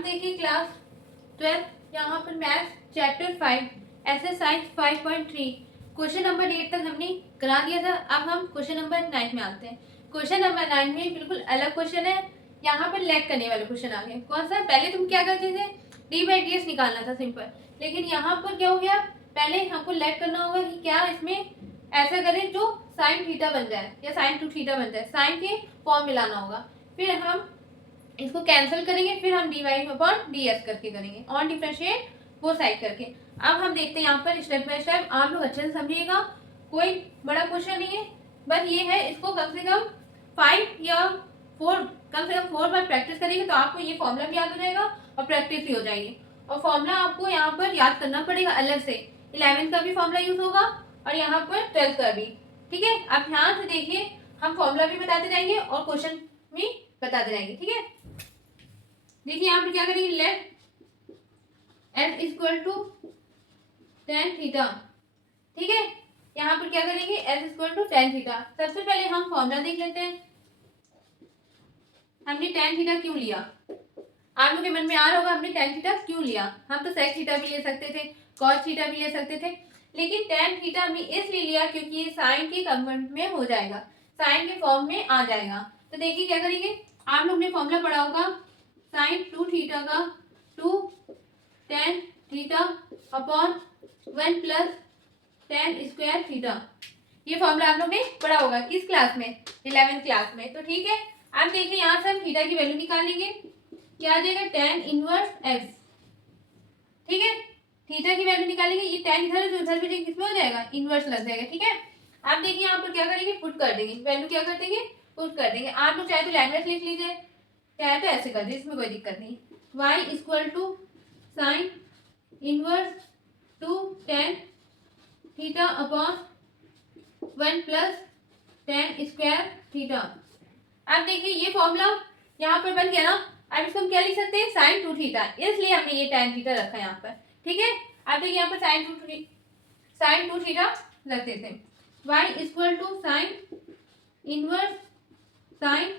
हम देखिए क्लास 12 यहाँ पर maths chapter 5 exercise 5.3 question number 8 तक हमने करा दिया था। अब हम क्वेश्चन नंबर 9 में आते हैं। क्वेश्चन नंबर 9 में बिल्कुल अलग क्वेश्चन है। यहाँ पर लेग करने वाले क्वेश्चन आ गए। कौन सा? पहले तुम क्या करते थे, डी बाई डी एस निकालना था सिंपल, लेकिन यहाँ पर क्या हो गया, पहले हमको लेग करना होगा कि क्या इसमें ऐसा करें जो साइन थीटा बन जाए या साइन टू थीटा बन जाए, साइन के फॉर्म में लाना होगा। फिर हम इसको कैंसिल करेंगे, फिर हम D Y upon D S करके करेंगे, ऑन डिफरेंशिएट वो साइड करके। अब हम देखते हैं यहाँ पर स्टेप बाय स्टेप, आप लोग अच्छे से समझिएगा। कोई बड़ा क्वेश्चन नहीं है, बस ये है इसको कम से कम 5 या 4 कम से कम 4 बार प्रैक्टिस करेंगे तो आपको ये फॉर्मूला भी याद हो जाएगा और प्रैक्टिस भी हो जाएगी। और फॉर्मूला आपको यहाँ पर याद करना पड़ेगा अलग से। 11th का भी फॉर्मूला यूज होगा और यहाँ पर 12th का भी। ठीक है, आप ध्यान से देखिए, हम फॉर्मूला भी बताते जाएंगे और क्वेश्चन भी बताते जाएंगे। ठीक है, देखिए यहाँ पर क्या करेंगे, let S equal to tan theta. ठीक है, यहाँ पर क्या करेंगे, S equal to tan theta. सबसे पहले हम फॉर्मूला देख लेते हैं, हमने टेन थीटा क्यों लिया। आप लोग के मन में आ रहा होगा हमने टेन थीटा क्यों लिया। हम तो सेक थीटा भी ले सकते थे, कॉस थीटा भी ले सकते थे, लेकिन टेन थीटा हमने इसलिए लिया क्योंकि ये साइन के कन्वर्ट में हो जाएगा, साइन के फॉर्म में आ जाएगा। तो देखिए क्या करेंगे, आप लोग ने फॉर्मूला पढ़ा होगा साइन टू थीटा का two tan theta upon 1 plus tan square theta. ये फॉर्मूला आप लोग ने पढ़ा होगा किस क्लास में, 11th क्लास में। तो ठीक है, अब देखिए यहाँ से हम थीटा की वैल्यू निकालेंगे, क्या आ जाएगा, टेन इनवर्स एक्स। ठीक है, थीटा की वैल्यू निकालेंगे, ये टेन इधर उधर भी किसमें हो जाएगा, इनवर्स लग जाएगा। ठीक है, आप देखिए यहाँ पर क्या करेंगे, पुट कर देंगे वैल्यू, क्या कर देंगे, पुट कर देंगे। आप लोग चाहे तो लैंग्वेज लिख लीजिए, चाहे तो ऐसे कर दीजिए, इसमें कोई दिक्कत नहीं। y equal to sine inverse two tan theta upon 1 plus tan square theta. अब देखिए ये फॉर्मूला यहाँ पर बन गया ना। अब इसको हम क्या लिख सकते हैं, साइन टू थीटा, इसलिए हमने ये टेन थीटा रखा है यहाँ पर। ठीक है, अब देखिए यहाँ पर साइन टू थीटा रख देते हैं। y equal to sine inverse sine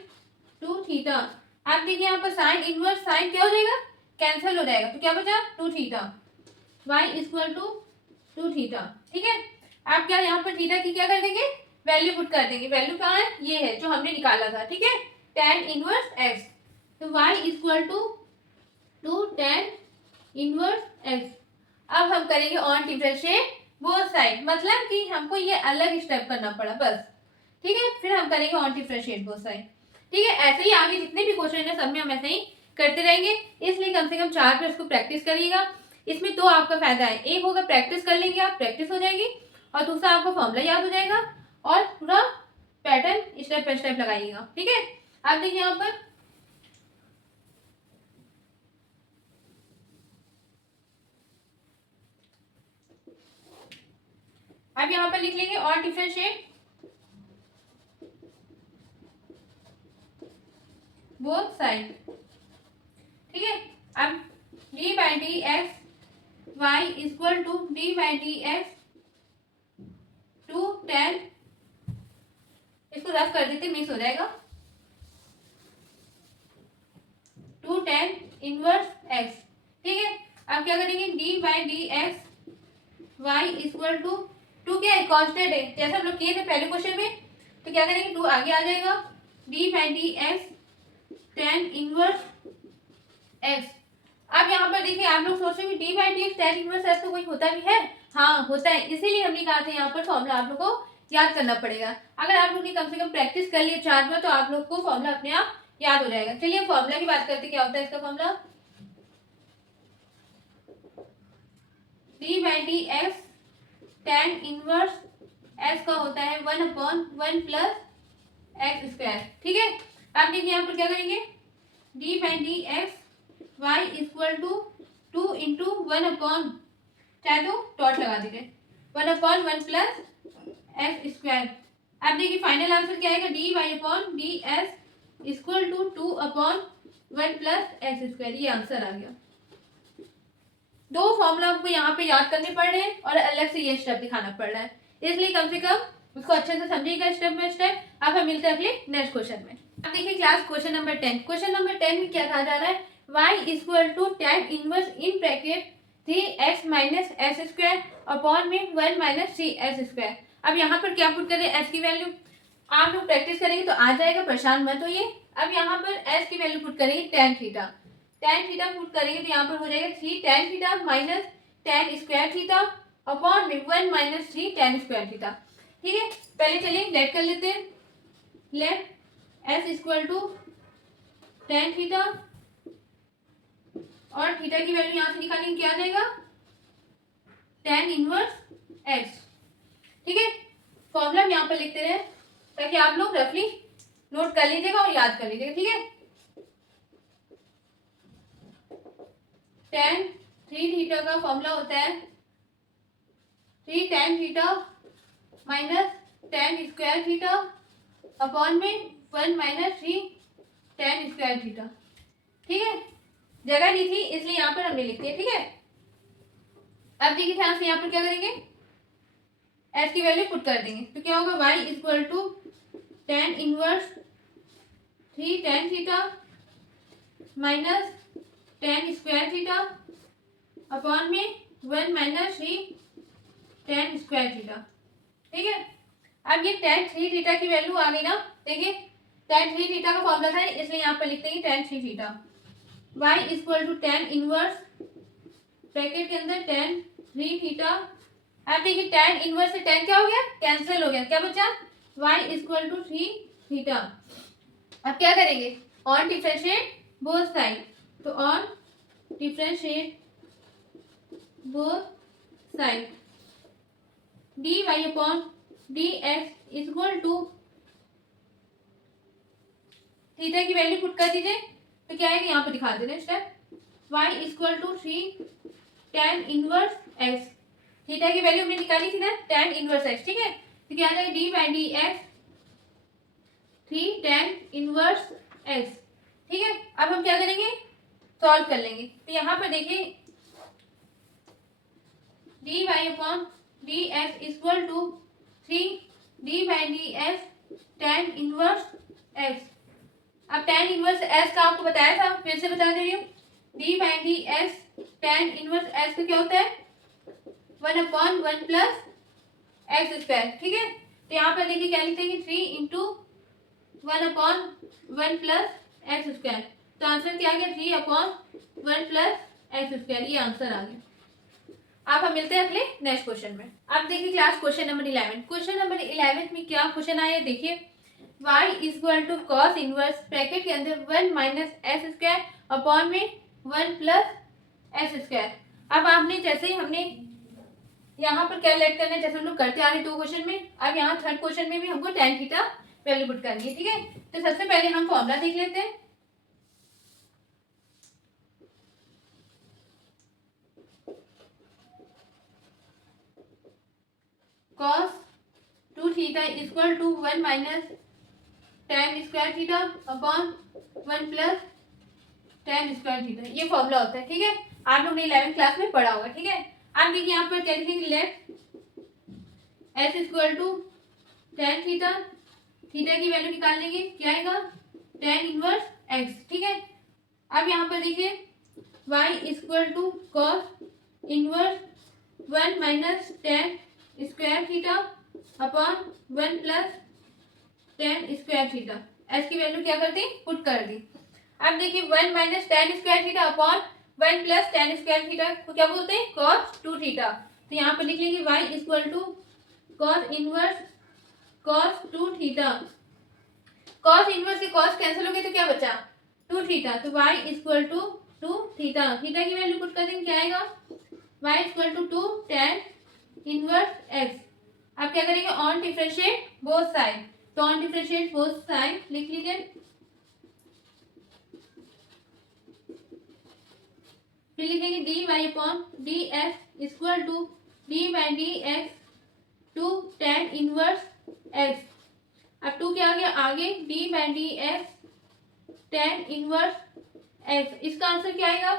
two theta. अब देखिए यहाँ पर साइन इनवर्स साइन क्या हो जाएगा, कैंसिल हो जाएगा, तो क्या बचा, two theta. y equal to two theta. ठीक है, आप क्या यहाँ पर थीटा की क्या कर देंगे, वैल्यू पुट कर देंगे। वैल्यू कहाँ है, ये है जो हमने निकाला था। ठीक है, टेन इनवर्स एक्स, तो y equal to two tan inverse x. अब हम करेंगे ऑन डिफरेंशिएट बोथ साइड, मतलब कि हमको ये अलग स्टेप करना पड़ा बस। ठीक है, फिर हम करेंगे ऑन डिफरेंशिएट बोथ साइड। ठीक है, ऐसे ही आगे जितने भी क्वेश्चन है सब में हम ऐसे ही करते रहेंगे, इसलिए कम से कम 4 बार इसको प्रैक्टिस करिएगा। इसमें दो आपका फायदा है, एक होगा प्रैक्टिस कर लेंगे आप, प्रैक्टिस हो जाएगी, और दूसरा आपको फॉर्मूला याद हो जाएगा और पूरा पैटर्न स्टेप बाय स्टेप लगाइएगा। ठीक है, आप देखिए यहाँ पर अब यहाँ पर लिख लेंगे ऑन डिफरेंशिएट बोथ साइड। ठीक है, अब d by d x y equal to d by d x two tan, इसको रफ कर देते मिक्स हो जाएगा, टू टेन इनवर्स एक्स। ठीक है, अब क्या करेंगे, d by d x y equal to two क्या है, कांस्टेंट है, जैसे हम लोग किए थे पहले क्वेश्चन में, तो क्या करेंगे, टू आगे आ जाएगा, d by d x tan inverse x. अब यहाँ पर देखिए आप लोग सोच रहे हैं D by d x tan inverse x तो कोई होता भी है, हाँ होता है, इसीलिए हमने कहा था यहाँ पर फॉर्मूला आप लोग को याद करना पड़ेगा। अगर आप लोग ने कम से कम प्रैक्टिस कर लिए 4 बार तो आप लोग को फॉर्मूला अपने आप याद हो जाएगा। चलिए फॉर्मूला की बात करते, क्या होता है इसका formula, D by d x tan inverse x का होता है 1 अपॉन 1 प्लस एक्स स्क्वायर। ठीक है, अब देखिए यहाँ पर क्या करेंगे, d by d x y equal to two into 1 upon, चाहे तो डॉट लगा दीजिए, 1 अपॉन 1 प्लस एक्स स्क्वायर। अब देखिए फाइनल आंसर क्या आएगा, d Y upon D S equal to two upon 1 plus x square. ये आंसर आ गया। दो फॉर्मूला आपको यहाँ पे याद करने पड़ रहे हैं और अलग से ये स्टेप दिखाना पड़ रहा है, इसलिए कम से कम उसको अच्छे से समझिएगा स्टेप बाय स्टेप। अब हम मिलते हैं अगले नेक्स्ट क्वेश्चन में। अब देखिए class question number 10। Question number 10 में क्या कहा जा रहा है, y equal to tan inverse in bracket 3x minus s square upon में 1 माइनस 3s स्क्वायर। अब यहाँ पर क्या पुट करें, s की वैल्यू आप लोग प्रैक्टिस करेंगे तो आ जाएगा, परेशान मत होइए। अब यहाँ पर s की वैल्यू पुट करेंगे tan theta, tan theta put करेंगे तो यहाँ पर हो जाएगा 3 tan theta minus tan square theta upon में 1 माइनस 3 tan स्क्वायर थीटा। ठीक है, पहले चलिए लेट कर लेते हैं। Let s equal to tan theta और थीटा की वैल्यू यहाँ से निकालेंगे, क्या आ जाएगा tan इनवर्स x। ठीक है, फॉर्मूला हम यहाँ पर लिखते रहे ताकि आप लोग रफली नोट कर लीजिएगा और याद कर लीजिएगा। ठीक है, tan 3 थीटा का फॉर्मूला होता है 3 tan theta minus tan square theta upon में 1 माइनस 3 tan स्क्वायर थीटा। ठीक है, जगह नहीं थी इसलिए यहाँ पर हमने लिख दिया। ठीक है, अब देखिए ध्यान से, यहाँ पर क्या करेंगे, s की वैल्यू पुट कर देंगे तो क्या होगा y equal to tan inverse 3 tan theta minus tan square theta upon में 1 माइनस 3 tan स्क्वायर थीटा। ठीक है, अब ये tan 3 थीटा की वैल्यू आ गई ना, देखिए tan 3 थीटा का फॉर्मूला था इसलिए यहाँ पर लिखते हैं tan 3 theta y equal to tan inverse bracket के अंदर tan 3 थीटा। अब देखिए tan इनवर्स से tan क्या हो गया, कैंसिल हो गया, क्या बचा y इक्वल टू 3 थीटा। अब क्या करेंगे, ऑन डिफरेंशिएट बोथ साइड, तो on differentiate both side dy upon dx equal to theta की वैल्यू पुट कर दीजिए तो क्या आएगा, यहाँ पे दिखा दे रहे हैं step y equal to 3 tan inverse x। Theta की वैल्यू हमने निकाली थी ना tan इनवर्स x। ठीक है, तो क्या आ जाएगा d by d x 3 tan inverse x। ठीक है, अब हम क्या करेंगे, सॉल्व कर लेंगे। तो यहाँ पर देखिए d Y upon d x equal to 3 d by d x tan inverse x। अब tan इनवर्स s का आपको बताया था, फिर से बता दे रही हूँ, D by d x tan inverse s का क्या होता है 1 अपॉन 1 प्लस एक्स स्क्वायर। ठीक है, तो यहाँ पर देखिए क्या लिखते हैं 3 into 1 upon 1 plus x square. तो आंसर क्या आ गया 3 अपॉन 1 प्लस एक्स स्क्वायर, ये आंसर आ गया। अब हम मिलते हैं अगले नेक्स्ट क्वेश्चन में। अब देखिए class question number 11। Question number 11 में क्या क्वेश्चन आया देखिए, y equal to cos inverse bracket के अंदर 1 माइनस एस स्क्वायर अपॉन में 1 प्लस एस स्क्वायर। अब आपने जैसे ही हमने यहाँ पर क्या लेट करना है, जैसे हम लोग करते आ रहे 2 क्वेश्चन में, अब यहाँ थर्ड क्वेश्चन में भी हमको tan थीटा वैल्यू पुट करनी है। ठीक है, तो सबसे पहले हम फॉर्मूला देख लेते हैं। cos 2 theta equal to 1 minus tan square theta upon 1 plus tan square theta, ये फॉर्मूला होता है। ठीक है, आप लोग ने 11th क्लास में पढ़ा होगा। ठीक है, अब देखिए यहाँ पर क्या लिखेंगे, let s equal to tan theta, theta की वैल्यू निकाल लेंगे, क्या आएगा tan इनवर्स x। ठीक है, अब यहाँ पर देखिए y equal to cos inverse 1 minus tan square theta upon 1 plus tan square theta, s की वैल्यू क्या करती पुट कर दी। अब देखिए 1 minus tan square theta upon 1 plus tan square theta को क्या बोलते हैं cos 2 थीटा। तो यहाँ पर लिख लेंगे y equal to cos inverse cos 2 theta. cos inverse से cos कैंसिल हो गए तो क्या बचा 2 थीटा, तो y equal to 2 theta. Theta की वैल्यू पुट कर देंगे, क्या आएगा y equal to 2 tan inverse x। अब क्या करेंगे, ऑन डिफरेंशिएट बोथ साइड, तो ऑन डिफरेंशिएट बोथ साइड लिख लीजिए, फिर लिखेंगे d Y upon d x equal to d by d x 2 tan inverse x। अब 2 क्या आ गया आगे, d by d x tan inverse x। इसका आंसर क्या आएगा,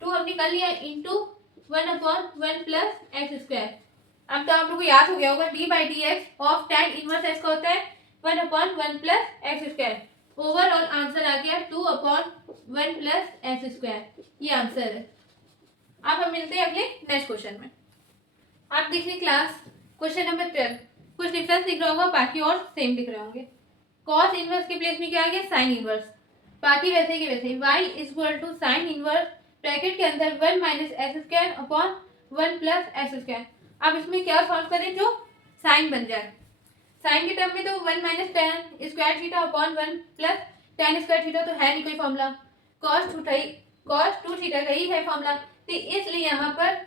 2 हमने कर लिया into 1 upon 1 plus x square. अब तो आप लोग को याद हो गया होगा d by d x of tan inverse x का होता है 1 upon 1 plus x square. Overall answer आ गया 2/1 प्लस एस स्क्वायर, ये आंसर है। अब हम मिलते हैं अगले नेक्स्ट क्वेश्चन में। आप देख रहे क्लास क्वेश्चन नंबर 12, कुछ डिफरेंस दिख रहा होगा, बाकी और सेम दिख रहे होंगे। कॉस इनवर्स के प्लेस में क्या आ गया, साइन इनवर्स, बाकी वैसे के वैसे। y equal to sine inverse bracket के अंदर 1 minus s square upon 1 plus S square. अब इसमें क्या सॉल्व करें जो साइन बन जाए। साइन के टर्म में तो 1 minus tan square theta upon 1 plus tan square theta तो है नहीं कोई फॉर्मूला, कॉस टू थीटा का ही है फॉर्मूला, तो इसलिए यहाँ पर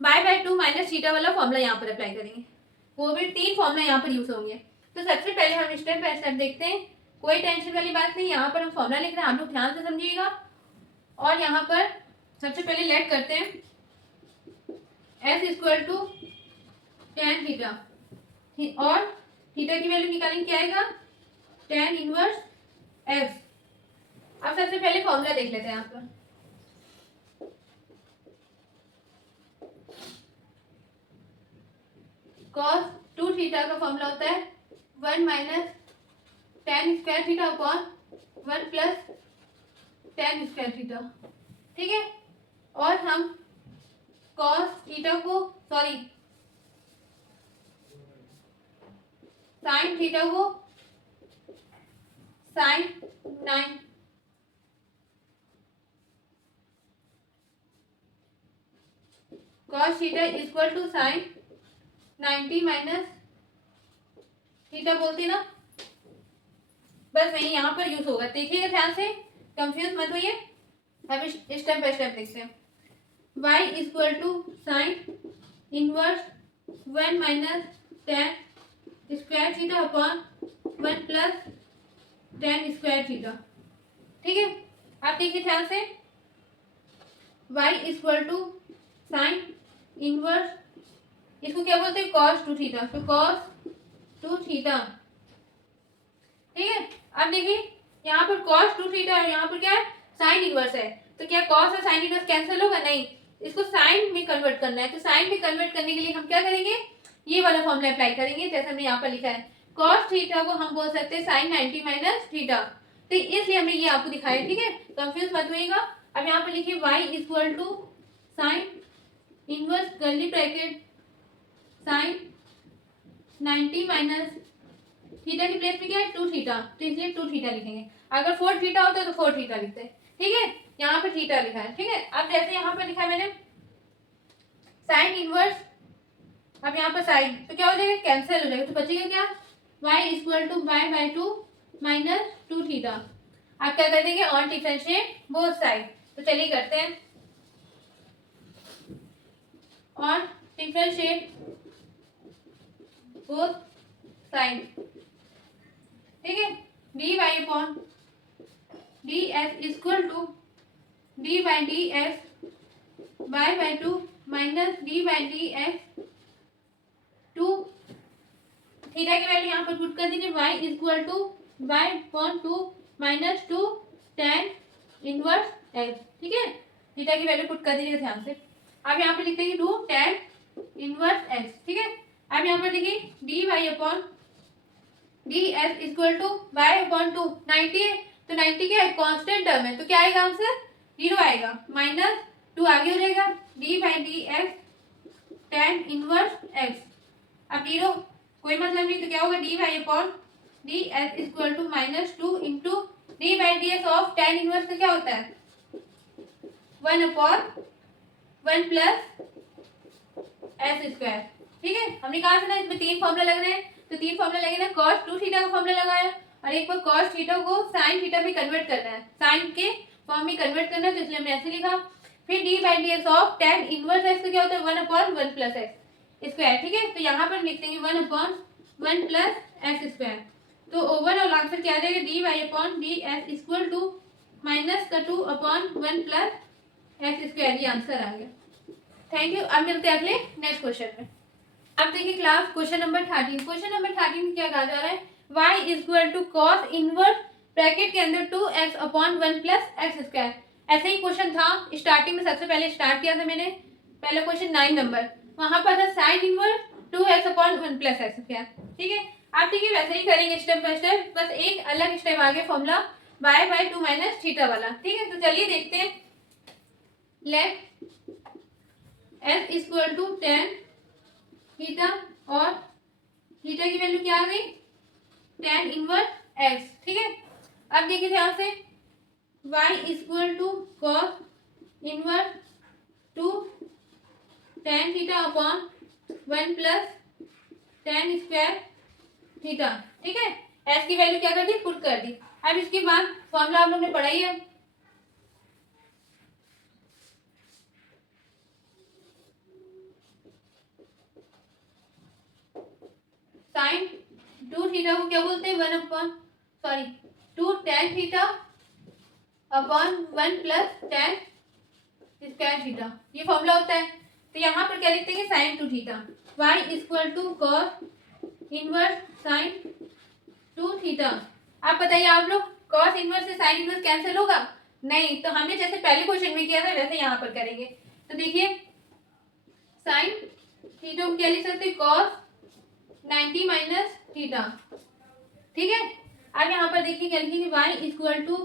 बाय 2 माइनस थीटा वाला फॉर्मूला यहाँ पर अप्लाई करेंगे। वो भी 3 फॉर्मूला यहाँ पर यूज होंगे। तो सबसे पहले हम स्टेप बाय स्टेप देखते हैं, कोई टेंशन वाली बात नहीं। यहाँ पर हम फॉर्मूला लिख रहे हैं, आप लोग ध्यान से समझिएगा। और यहाँ पर सबसे पहले लेट करते हैं s equal to tan theta, और थीटा की वैल्यू निकालेंगे, क्या आएगा, टेन इनवर्स f। अब सबसे पहले फॉर्मूला देख लेते हैं यहाँ पर। cos 2 थीटा का फॉर्मूला होता है 1 minus tan square theta upon 1 plus tan square theta, ठीक है। और हम cos थीटा को साइन थीटा को sine 9 cos theta equal to sine 90 minus theta बोलते ना, बस वही यहाँ पर यूज होगा। देखिएगा ध्यान से, कंफ्यूज मत होइए। अब स्टेप बाय स्टेप देखते हैं। y equal to sine inverse 1 minus tan square theta upon 1 plus tan square theta, ठीक है। आप देखिए ध्यान से, y equal to sine inverse, इसको क्या बोलते हैं, cos 2 थीटा, तो cos 2 थीटा, ठीक है। अब देखिए यहाँ पर cos 2 थीटा और यहाँ पर क्या है, साइन इनवर्स है, तो क्या cos और साइन इनवर्स कैंसिल होगा, नहीं, इसको साइन में कन्वर्ट करना है। तो साइन में कन्वर्ट करने के लिए हम क्या करेंगे, ये वाला फॉर्मूला अप्लाई करेंगे, जैसे हमने यहाँ पर लिखा है। cos थीटा को हम बोल सकते हैं साइन 90 माइनस थीटा, तो इसलिए हमने ये आपको दिखाया, ठीक है, कंफ्यूज मत होइएगा। अब यहाँ पर लिखिए y equal to sine inverse curly bracket sine 90 minus theta के प्लेस में क्या है, 2 थीटा, तो इसलिए 2 थीटा लिखेंगे। अगर 4 थीटा होता तो 4 थीटा लिखते हैं, ठीक है। यहाँ पर थीटा लिखा है, ठीक है। अब जैसे यहाँ पर लिखा है मैंने साइन इनवर्स, अब यहाँ पर साइन, तो क्या हो जाएगा, कैंसिल हो जाएगा, तो बचेगा क्या, y equal to by 2 minus 2 theta. आप क्या कर देंगे, ऑन डिफरेंशिएट बोथ साइड, तो चलिए करते हैं। ऑन डिफरेंशिएट बोथ साइड, ठीक है। dy upon ds equal to dy ds by 2 minus dy ds 2, theta की वैल्यू यहाँ पर पुट कर दीजिए, y equal to by 2 minus 2 tan inverse x, ठीक है। थीटा की वैल्यू पुट कर दीजिए ध्यान से। अब यहाँ पे लिखते हैं 2 टेन इनवर्स x, ठीक है। अब यहाँ पर देखिए dy upon ds equal to by 2, 90 है, तो 90 क्या है, कांस्टेंट टर्म है, तो क्या आएगा आंसर, 0 आएगा, माइनस 2 आगे हो जाएगा, d by d x tan inverse x। अब 0 कोई मतलब नहीं, तो क्या होगा, d Y upon D S equal to minus 2 into d by d s of tan inverse का क्या होता है, 1 अपॉन 1 प्लस एस स्क्वायर, ठीक है। हमने कहा था ना इसमें 3 फॉर्मूला लग रहे हैं, तो 3 फॉर्मूला लगे ना, cos 2 थीटा का फॉर्मूला लगाया और एक बार cos थीटा को sin थीटा में कन्वर्ट करना है, sin के फॉर्म में कन्वर्ट करना है, तो इसलिए हमने ऐसे लिखा। फिर D by d x of tan inverse x का क्या होता है, 1 अपॉन 1 प्लस एक्स स्क्वायर, ठीक है। तो यहाँ पर लिख देंगे 1 अपॉन 1 प्लस एक्स स्क्वायर, तो ओवरऑल आंसर क्या आ जाएगा, d Y upon D S equal to minus का 2 अपॉन 1 प्लस एक्स स्क्वायर, ये आंसर आ गया। Thank you. अब मिलते हैं अगले नेक्स्ट क्वेश्चन में। अब देखिए class question number 13, question number 13 में क्या कहा जा रहा है, y equal to cos inverse bracket के अंदर 2x upon 1 plus x square. ऐसे ही क्वेश्चन था स्टार्टिंग में, सबसे पहले स्टार्ट किया था मैंने, पहला क्वेश्चन 9 नंबर, वहां पर था sine inverse 2x upon 1 plus x square, ठीक है। आप ठीक है वैसे ही करेंगे स्टेप बाय स्टेप, बस एक अलग स्टेप आगे फॉर्मूला y/2 माइनस थीटा वाला। ठीक है, तो चलिए देखते हैं। Let s equal to tan theta और थीटा की वैल्यू क्या आ गई, टेन इनवर्स एक्स। ठीक है, अब देखिए ध्यान से, y equal to cos inverse two tan theta upon one plus tan square theta. ठीक है, एस की वैल्यू क्या कर दी, पुट कर दी। अब इसके बाद फॉर्मूला आप लोग ने पढ़ा ही है, साइन टू थीटा को क्या बोलते हैं, one upon sorry two tan theta upon one plus tan square theta, ये फॉर्मूला होता है। तो यहाँ पर क्या लिखते हैं, sine two theta, y equal to cos inverse sine two theta. आप बताइए आप लोग, कॉस इनवर्स से साइन इनवर्स कैंसिल होगा, नहीं। तो हमने जैसे पहले क्वेश्चन में किया था वैसे यहाँ पर करेंगे। तो देखिए साइन थीटा को क्या लिख सकते हैं, कॉस 90 माइनस थीटा। ठीक है, अब यहाँ पर देखिए क्या लिखेंगे, y equal to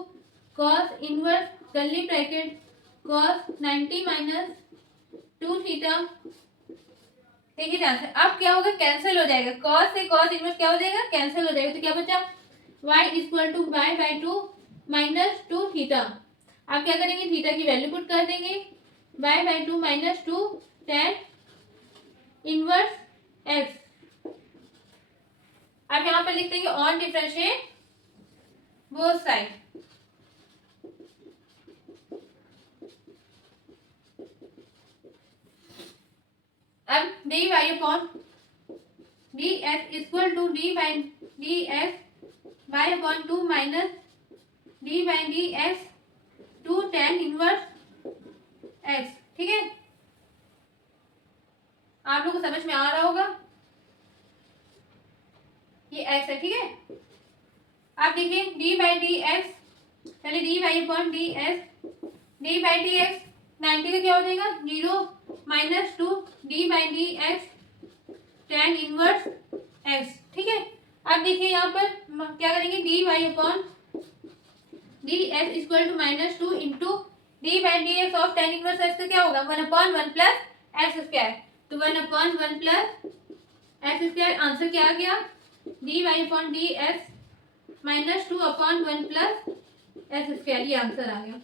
cos inverse curly bracket cos 90 minus two theta. देखिए ध्यान से, अब क्या होगा, कैंसिल हो जाएगा, कॉस से कॉस इनवर्स क्या हो जाएगा, कैंसिल हो जाएगा। तो क्या बचा, y equal to y/2 minus two theta. आप क्या करेंगे, थीटा की वैल्यू पुट कर देंगे, y/2 minus two tan inverse x। अब यहाँ पर लिख देंगे ऑन डिफरेंशिएट बोथ साइड। अब d Y upon D S equal to d s y upon two minus d by d s two tan inverse x. ठीक है, आप लोगों को समझ में आ रहा होगा, ये एक्स है। ठीक है, आप देखिए डी बाई डी एक्स, पहले d Y upon D s, d by d x 90 का क्या हो जाएगा, zero minus two d by d x tan inverse x. ठीक है, अब देखिए यहाँ पर क्या करेंगे, d Y upon D S equal to minus two into d by d x of tan inverse x का क्या होगा, one upon one plus x square. तो one upon one plus x square, answer क्या आ गया, d Y upon D s minus two upon one plus x square, ये answer आ गया।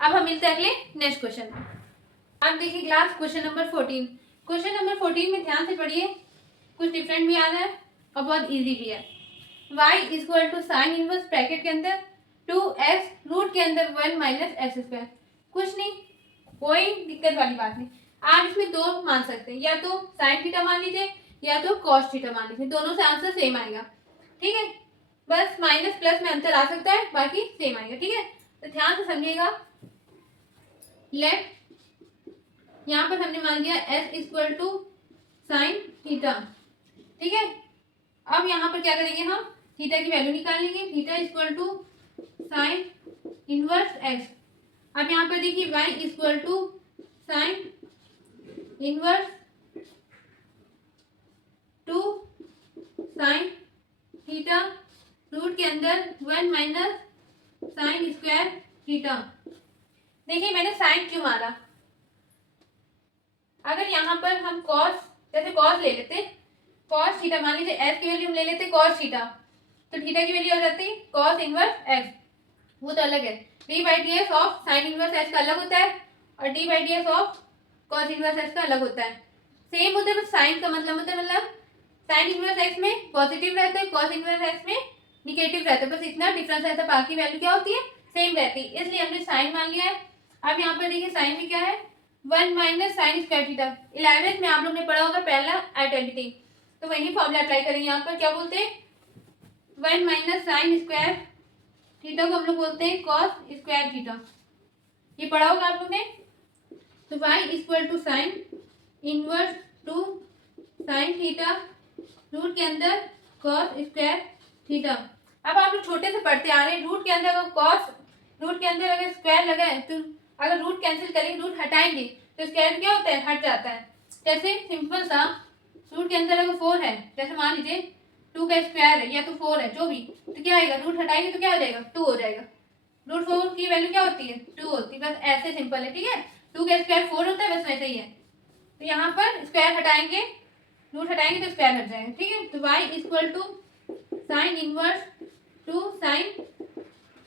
अब हम मिलते हैं अगले नेक्स्ट क्वेश्चन में। अब देखिए class question number 14। Question number 14 में ध्यान से पढ़िए, कुछ डिफरेंट भी आ रहा है और बहुत इजी भी है। y equal to sine inverse bracket के अंदर 2x रूट के अंदर 1 माइनस एक्स स्क्वायर। कुछ नहीं, कोई दिक्कत वाली बात नहीं। आप इसमें दो मान सकते हैं, या तो साइन थीटा मान लीजिए या तो कॉस थीटा मान लीजिए, दोनों से आंसर सेम आएगा। ठीक है, बस माइनस प्लस में अंतर आ सकता है, बाकी सेम आएगा। ठीक है, तो ध्यान से समझिएगा। लेट यहाँ पर हमने मान लिया s equal to sine theta. ठीक है, अब यहाँ पर क्या करेंगे, हम थीटा की वैल्यू निकाल लेंगे, theta equal to sine inverse x. अब यहाँ पर देखिए y equal to sine inverse two sine theta root के अंदर 1 माइनस साइन स्क्वायर थीटा। देखिए मैंने साइन क्यों मारा, अगर यहाँ पर हम कॉस, जैसे कॉस ले लेते, कॉस थीटा मान लीजिए, एस की वैल्यू हम ले लेते कॉस थीटा, तो थीटा की वैल्यू हो जाती कॉस इनवर्स एक्स, वो तो अलग है। D by d x of sine inverse x का अलग होता है और D by d x of cos inverse x का अलग होता है। सेम होता है, बस साइन का मतलब होता है, मतलब साइन इनवर्स एक्स में पॉजिटिव रहता है, कॉस इनवर्स एक्स में निगेटिव रहता है, बस इतना डिफरेंस रहता है, बाकी वैल्यू क्या होती है, सेम रहती है, इसलिए हमने साइन मान लिया है। अब यहाँ पर देखिए साइन में क्या है, 1 minus sine square theta. 11th में आप लोग ने पढ़ा होगा पहला आइडेंटिटी, तो वही फॉर्मूला अप्लाई करेंगे। यहाँ पर क्या बोलते हैं, 1 माइनस साइन स्क्वायर थीटा को हम लोग बोलते हैं कॉस स्क्वायर थीटा, ये पढ़ा होगा आप लोग ने। तो y equal to sine inverse two sine theta root के अंदर कॉस स्क्वायर थीटा। अब आप लोग छोटे से पढ़ते आ रहे हैं, रूट के अंदर अगर कॉस, रूट के अंदर अगर स्क्वायर लगा है तो अगर रूट कैंसिल करेंगे, रूट हटाएंगे तो स्क्वायर क्या होता है, हट जाता है। जैसे सिंपल सा, रूट के अंदर अगर 4 है, जैसे मान लीजिए 2 का स्क्वायर है या तो 4 है, जो भी, तो क्या आएगा, रूट हटाएंगे तो क्या हो जाएगा, 2 हो जाएगा। रूट 4 की वैल्यू क्या होती है, 2 होती है। बस ऐसे सिंपल है, ठीक है। 2 का स्क्वायर 4 होता है, बस वैसे ही है। तो यहाँ पर स्क्वायर हटाएंगे, रूट हटाएंगे तो स्क्वायर हट जाएगा, ठीक है। तो y equal to sine inverse 2 sine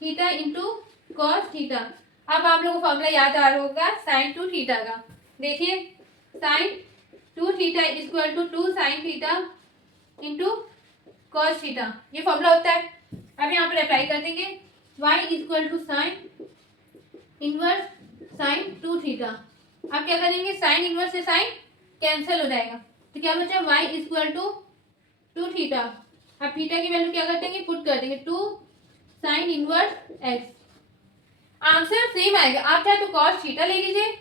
theta into cos theta. अब आप लोगों को फॉर्मूला याद आ रहा होगा साइन 2 थीटा का। देखिए sine 2 theta equal to 2 sine theta into cos theta, ये फॉर्मूला होता है। अब यहाँ पर अप्लाई कर देंगे y equal to sine inverse sine 2 theta. अब क्या करेंगे, साइन इनवर्स से साइन कैंसिल हो जाएगा, तो क्या बचा, y इक्वल टू 2 थीटा। अब थीटा की वैल्यू क्या कर देंगे, पुट कर देंगे 2 sine inverse x। Answer same आएगा। आप चाहे तो कॉस थीटा ले लीजिए,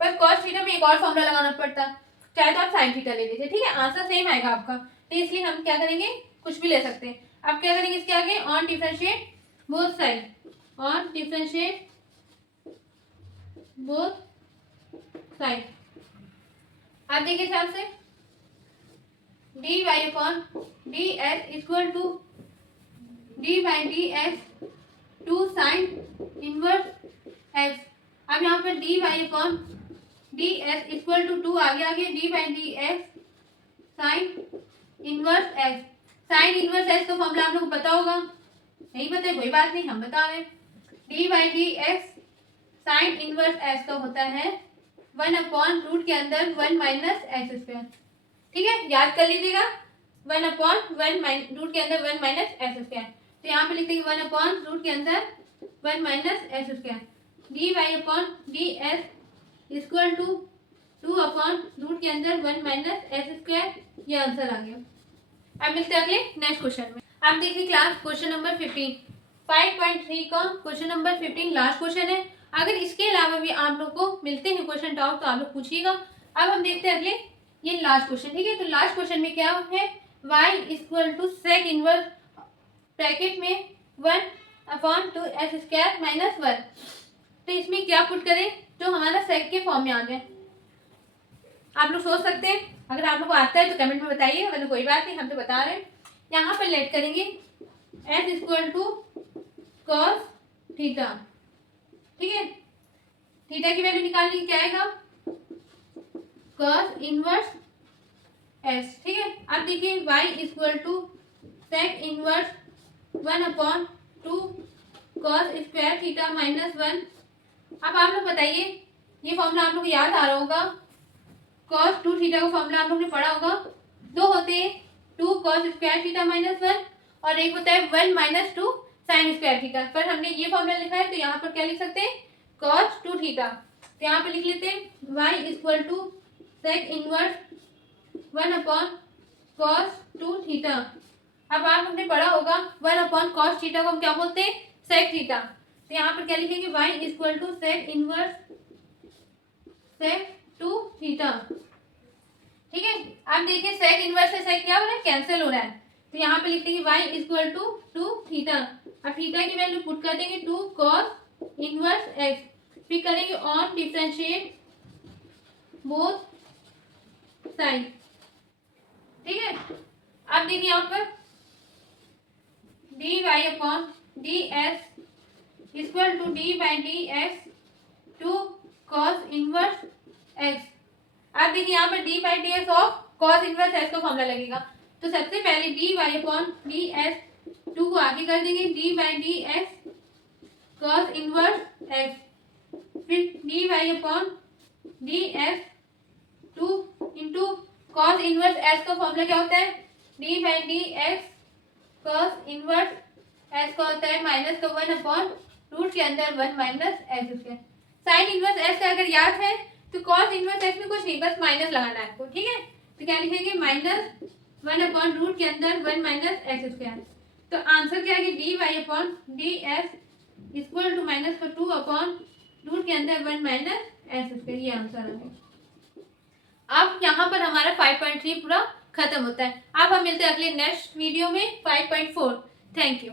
पर कॉस थीटा में एक और फॉर्मूला लगाना पड़ता, चाहे तो आप साइन थीटा ले लीजिए, ठीक है। आंसर सेम आएगा आपका, तो इसलिए हम क्या करेंगे, कुछ भी ले सकते हैं। अब क्या करेंगे इसके आगे, on differentiate both side, on differentiate both side. आप देखिए ध्यान से, d Y upon D S equal to d by d S 2 sine inverse x. अब यहाँ पर d Y upon D S equal to 2 आगे आगे d by d x sine inverse x. Sine inverse x का formula आप लोग को पता होगा, नहीं पता है कोई बात नहीं, हम बता रहे हैं। D by d x sine inverse x का होता है 1 अपॉन रूट के अंदर 1 माइनस एक्स स्क्वायर, ठीक है, याद कर लीजिएगा। 1 अपॉन 1 रूट के अंदर 1 माइनस एक्स स्क्वायर, तो यहाँ पे लिख देंगे 1 अपॉन रूट के अंदर 1 minus x square. D Y upon D S equal to 2 upon root के अंदर 1 माइनस एक्स स्क्वायर, ये आंसर आ गया। अब मिलते हैं अगले नेक्स्ट क्वेश्चन में। आप देखिए क्लास क्वेश्चन नंबर 15 5.3 का क्वेश्चन नंबर 15 लास्ट क्वेश्चन है। अगर इसके अलावा भी आप लोग को मिलते हैं क्वेश्चन डाउट तो आप लोग पूछिएगा। अब हम देखते हैं अगले, ये लास्ट क्वेश्चन, ठीक है। तो लास्ट क्वेश्चन में क्या है, y equal to sec inverse bracket में 1 अपॉन 2 एक्स स्क्वायर माइनस 1। तो इसमें क्या पुट करें जो हमारा सेक के फॉर्म में आ जाए। आप लोग सोच सकते हैं, अगर आप लोग को आता है तो कमेंट में बताइए, वरना कोई बात नहीं, हम तो बता रहे हैं। यहाँ पर लेट करेंगे s equal to cos theta, ठीक है। थीटा की वैल्यू निकालने की क्या आएगा, कॉस इनवर्स s, ठीक है। अब देखिए y equal to sec inverse 1 upon 2 cos square theta minus 1। अब आप लोग बताइए, ये फॉर्मूला आप लोग को याद आ रहा होगा, कॉस 2 थीटा का फॉर्मूला आप लोग ने पढ़ा होगा। दो होते हैं 2 कॉस स्क्वायर थीटा माइनस 1 और एक होता है 1 माइनस 2 साइन स्क्वायर थीटा। पर हमने ये फॉर्मूला लिखा है तो यहाँ पर क्या लिख सकते हैं, कॉस 2 थीटा। तो यहाँ पर लिख लेते हैं y equal to sec inverse 1 upon cos 2 theta. अब आप लोग ने पढ़ा होगा 1 अपॉन कॉस थीटा को हम क्या बोलते हैं, सेक थीटा। तो यहाँ पर क्या लिखेंगे, y equal to sec inverse sec 2 theta, ठीक है। अब देखिए सेक इनवर्स से सेक क्या हो रहा है, कैंसिल हो रहा है। तो यहाँ पे लिख देंगे y इक्वल टू 2 थीटा। अब थीटा की वैल्यू पुट कर देंगे 2 कॉस इनवर्स x, फिर करेंगे ऑन डिफरेंशिएट बोथ साइड, ठीक है। अब देखिए यहाँ पर d Y upon D S equal to d by d x 2 cos inverse x. अब देखिए यहाँ पर d by d x of cos inverse x का फॉर्मूला लगेगा। तो सबसे पहले d Y upon D S 2 को आगे कर देंगे d by d x cos inverse x, फिर d Y upon d x 2 into cos inverse x का फॉर्मूला क्या होता है, D by d x cos inverse x का होता है माइनस का 1 अपॉन रूट के अंदर 1 minus x square. Sign inverse x का अगर याद है तो कॉस इनवर्स एक्स में कुछ नहीं, बस माइनस लगाना है आपको, ठीक है। तो क्या लिखेंगे, माइनस 1 अपॉन रूट के अंदर 1 माइनस एक्स स्क्वायर। तो आंसर क्या है, d Y upon D S equal to minus का 2 अपॉन रूट के अंदर 1 माइनस एक्स स्क्वायर, ये आंसर आ गया। अब यहाँ पर हमारा 5.3 पूरा खत्म होता है। अब हम मिलते हैं अगले नेक्स्ट वीडियो में 5.4। Thank you.